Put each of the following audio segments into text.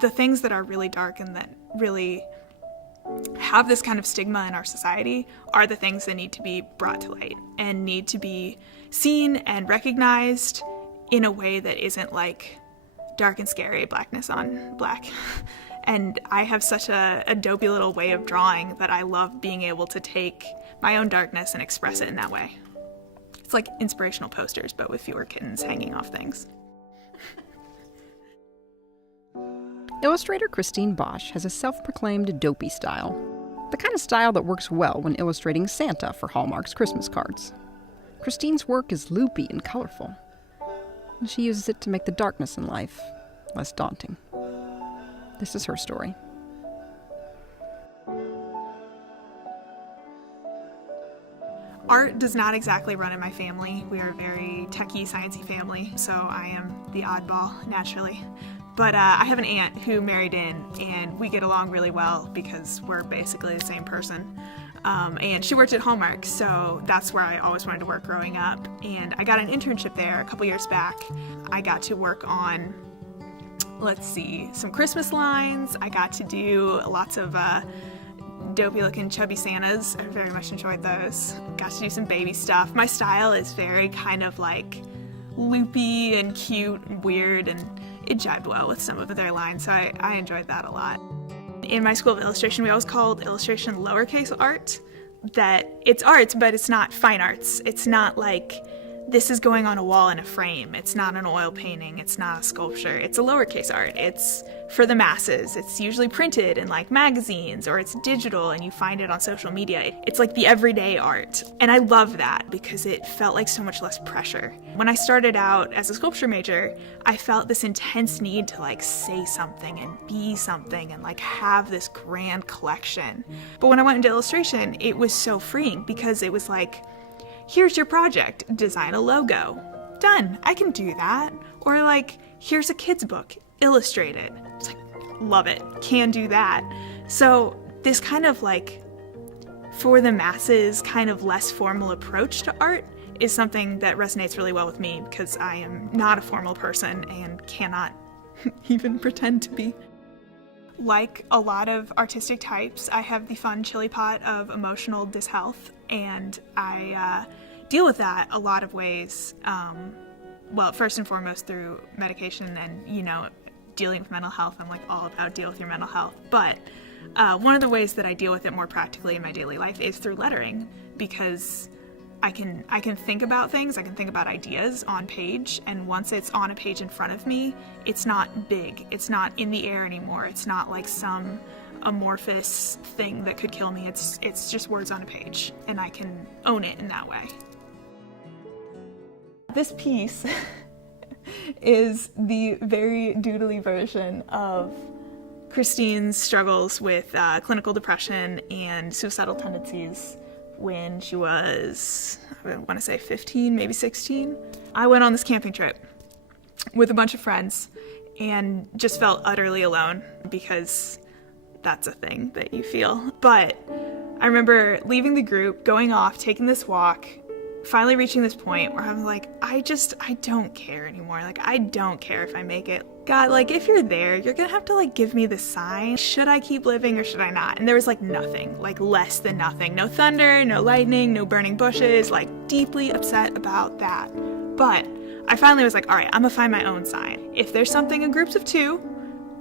the things that are really dark and that really have this kind of stigma in our society are the things that need to be brought to light and need to be seen and recognized in a way that isn't like dark and scary blackness on black. And I have such a dopey little way of drawing that I love being able to take my own darkness and express it in that way. It's like inspirational posters, but with fewer kittens hanging off things. Illustrator Christine Bosch has a self-proclaimed dopey style, the kind of style that works well when illustrating Santa for Hallmark's Christmas cards. Christine's work is loopy and colorful, and she uses it to make the darkness in life less daunting. This is her story. Art does not exactly run in my family. We are a very techie, sciencey family, so I am the oddball, naturally. But I have an aunt who married in, and we get along really well because we're basically the same person. And she worked at Hallmark, so that's where I always wanted to work growing up. And I got an internship there a couple years back. I got to work on, some Christmas lines. I got to do lots of dopey-looking chubby Santas. I very much enjoyed those. Got to do some baby stuff. My style is very kind of like loopy and cute and weird, and it jived well with some of their lines, so I enjoyed that a lot. In my school of illustration, we always called illustration lowercase art, that it's arts, but it's not fine arts. It's not like this is going on a wall in a frame. It's not an oil painting. It's not a sculpture. It's a lowercase art. It's for the masses. It's usually printed in like magazines, or it's digital and you find it on social media. It's like the everyday art. And I love that because it felt like so much less pressure. When I started out as a sculpture major, I felt this intense need to like say something and be something and like have this grand collection. But when I went into illustration, it was so freeing because it was like, here's your project, design a logo. Done, I can do that. Or like, here's a kid's book, illustrate it. It's like, love it, can do that. So this kind of like, for the masses, kind of less formal approach to art is something that resonates really well with me because I am not a formal person and cannot even pretend to be. Like a lot of artistic types, I have the fun chili pot of emotional dishealth, and I deal with that a lot of ways. Well, first and foremost through medication and, dealing with mental health. I'm like all about deal with your mental health. But one of the ways that I deal with it more practically in my daily life is through lettering, because I can think about things, I can think about ideas on page, and once it's on a page in front of me, it's not big, it's not in the air anymore, it's not like some amorphous thing that could kill me, it's just words on a page, and I can own it in that way. This piece is the very doodly version of Christine's struggles with clinical depression and suicidal tendencies when she was, I want to say 15, maybe 16. I went on this camping trip with a bunch of friends and just felt utterly alone because that's a thing that you feel. But I remember leaving the group, going off, taking this walk, finally reaching this point where I'm like, I don't care anymore. Like, I don't care if I make it. God, like, if you're there, you're gonna have to, like, give me the sign. Should I keep living or should I not? And there was, like, nothing, like, less than nothing. No thunder, no lightning, no burning bushes, like, deeply upset about that. But I finally was like, all right, I'm gonna find my own sign. If there's something in groups of 2,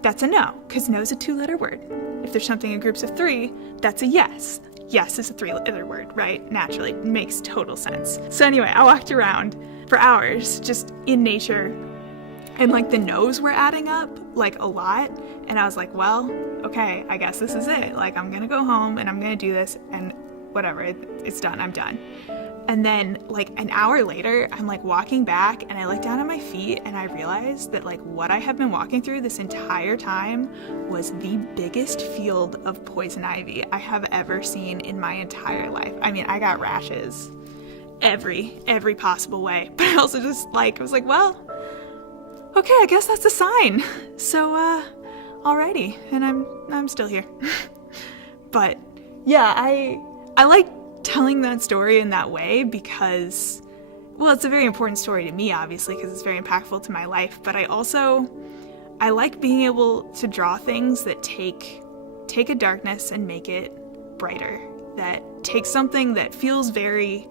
that's a no, because no is a 2-letter word. If there's something in groups of 3, that's a yes. Yes is a 3-letter word, right? Naturally, makes total sense. So anyway, I walked around for hours just in nature, and like the no's were adding up like a lot, and I was like, well, okay, I guess this is it. Like, I'm gonna go home and I'm gonna do this, and whatever, it's done, I'm done. And then like an hour later, I'm like walking back and I look down at my feet and I realized that like what I have been walking through this entire time was the biggest field of poison ivy I have ever seen in my entire life. I mean, I got rashes every possible way, but I also just like, I was like, well, okay, I guess that's a sign. So, alrighty, and I'm still here. But yeah, I like telling that story in that way because, well, it's a very important story to me, obviously, because it's very impactful to my life, but I also I like being able to draw things that take a darkness and make it brighter, that take something that feels very,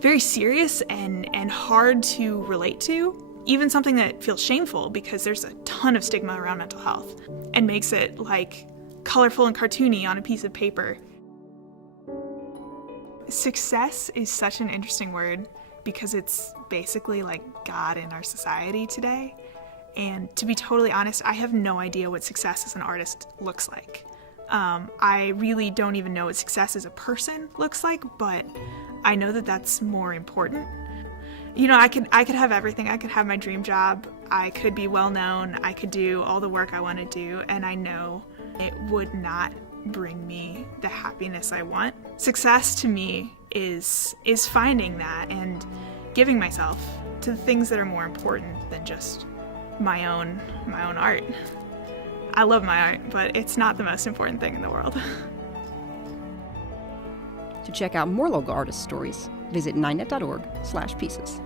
very serious and hard to relate to, even something that feels shameful because there's a ton of stigma around mental health, and makes it like colorful and cartoony on a piece of paper. Success is such an interesting word because it's basically like God in our society today. And to be totally honest, I have no idea what success as an artist looks like. I really don't even know what success as a person looks like, but I know that that's more important. You know, I could have everything. I could have my dream job. I could be well known. I could do all the work I want to do, and I know it would not bring me the happiness I want. Success to me is finding that and giving myself to the things that are more important than just my own art. I love my art, but it's not the most important thing in the world. To check out more local artist stories, visit 9net.org/pieces.